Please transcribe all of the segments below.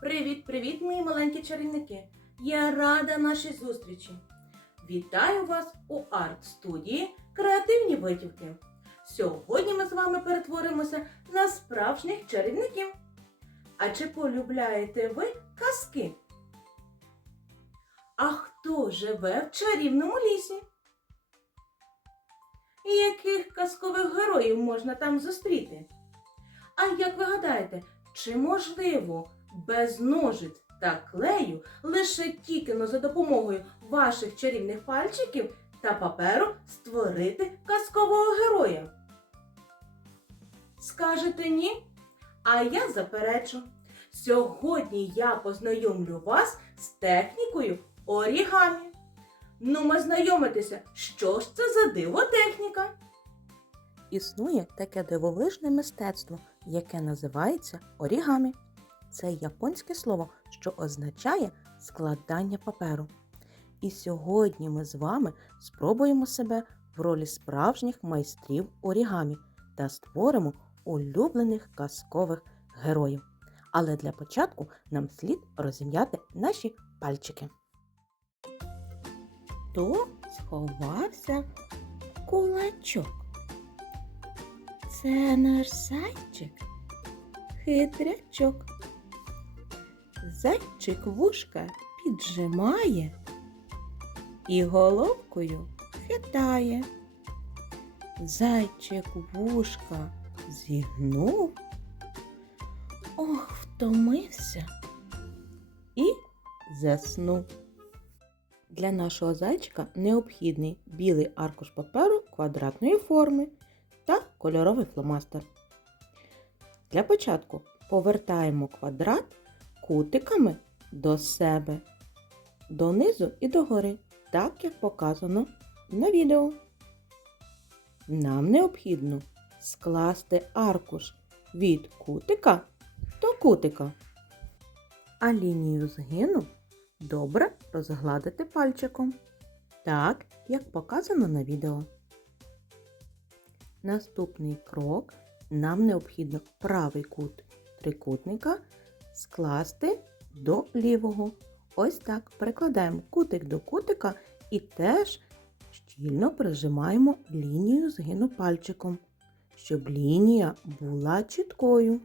Привіт-привіт, мої маленькі чарівники! Я рада нашій зустрічі. Вітаю вас у арт-студії Креативні витівки. Сьогодні ми з вами перетворимося на справжніх чарівників. А чи полюбляєте ви казки? А хто живе в чарівному лісі? І яких казкових героїв можна там зустріти? А як ви гадаєте, чи можливо без ножиць та клею лише тільки за допомогою ваших чарівних пальчиків та паперу створити казкового героя? Скажете ні? А я заперечу. Сьогодні я познайомлю вас з технікою орігамі. Ну, ми знайомитися, що ж це за дивотехніка? Існує таке дивовижне мистецтво, яке називається орігамі. Це японське слово, що означає складання паперу. І сьогодні ми з вами спробуємо себе в ролі справжніх майстрів орігамі та створимо улюблених казкових героїв. Але для початку нам слід розім'яти наші пальчики. То сховався кулачок. Це наш зайчик, хитрячок. Зайчик вушка піджимає і головкою хитає. Зайчик вушка зігнув, ох, втомився і заснув. Для нашого зайчика необхідний білий аркуш паперу квадратної форми та кольоровий фломастер. Для початку повертаємо квадрат кутиками до себе, донизу і догори, так як показано на відео. Нам необхідно скласти аркуш від кутика до кутика, а лінію згину добре розгладити пальчиком, так як показано на відео. Наступний крок нам необхідно правий кут трикутника скласти до лівого. Ось так прикладаємо кутик до кутика і теж щільно прижимаємо лінію згину пальчиком, щоб лінія була чіткою.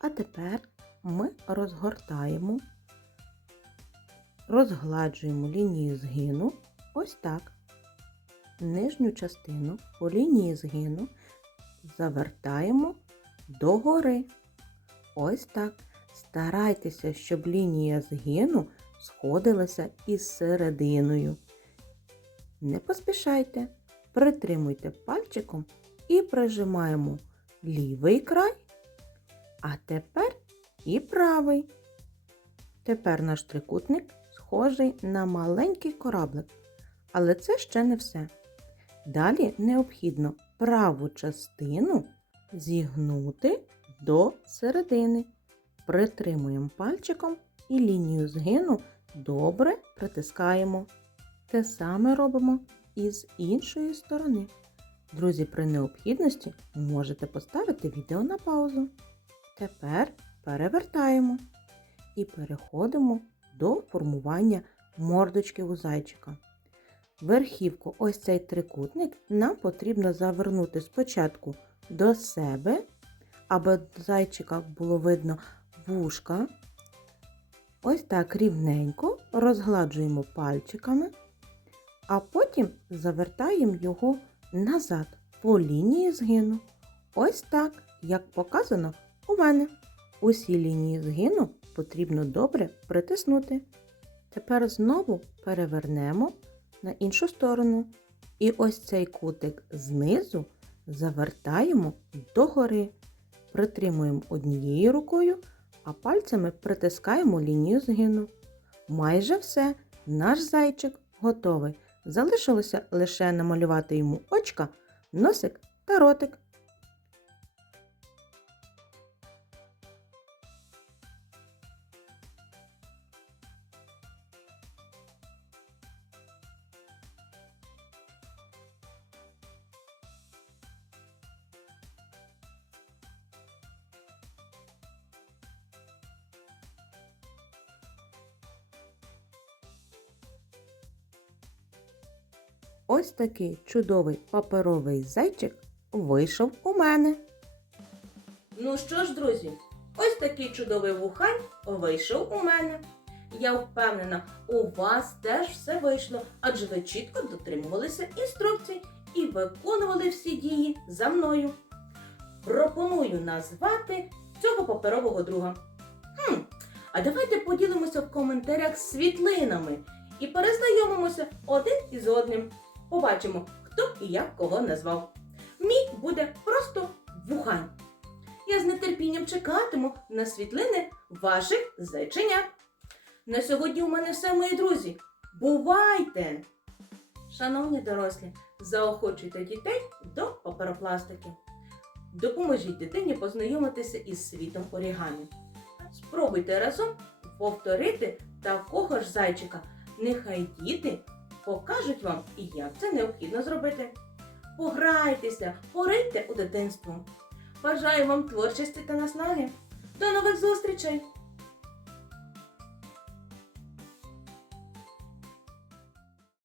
А тепер ми розгортаємо, розгладжуємо лінію згину ось так нижню частину по лінії згину завертаємо догори. Ось так. Старайтеся, щоб лінія згину сходилася із серединою. Не поспішайте, притримуйте пальчиком і прижимаємо лівий край, а тепер і правий. Тепер наш трикутник схожий на маленький кораблик. Але це ще не все. Далі необхідно праву частину зігнути до середини. Притримуємо пальчиком і лінію згину добре притискаємо. Те саме робимо і з іншої сторони. Друзі, при необхідності можете поставити відео на паузу. Тепер перевертаємо і переходимо до формування мордочки у зайчика. Верхівку, ось цей трикутник, нам потрібно завернути спочатку до себе, аби до зайчика було видно вушка. Ось так рівненько розгладжуємо пальчиками, а потім завертаємо його назад по лінії згину. Ось так, як показано у мене. Усі лінії згину потрібно добре притиснути. Тепер знову перевернемо на іншу сторону. І ось цей кутик знизу завертаємо догори. Притримуємо однією рукою, а пальцями притискаємо лінію згину. Майже все, наш зайчик готовий. Залишилося лише намалювати йому очка, носик та ротик. Ось такий чудовий паперовий зайчик вийшов у мене. Ну що ж, друзі, ось такий чудовий вухань вийшов у мене. Я впевнена, у вас теж все вийшло, адже ви чітко дотримувалися інструкцій і виконували всі дії за мною. Пропоную назвати цього паперового друга. Хм, а давайте поділимося в коментарях світлинами і перезнайомимося один із одним. Побачимо, хто і як кого назвав. Мій буде просто вухань. Я з нетерпінням чекатиму на світлини ваших зайченят. На сьогодні у мене все, мої друзі. Бувайте! Шановні дорослі, заохочуйте дітей до паперопластики. Допоможіть дитині познайомитися із світом орігамі. Спробуйте разом повторити такого ж зайчика. Нехай діти покажуть вам, як це необхідно зробити. Пограйтеся, пориньте у дитинство. Бажаю вам творчості та наснаги. До нових зустрічей!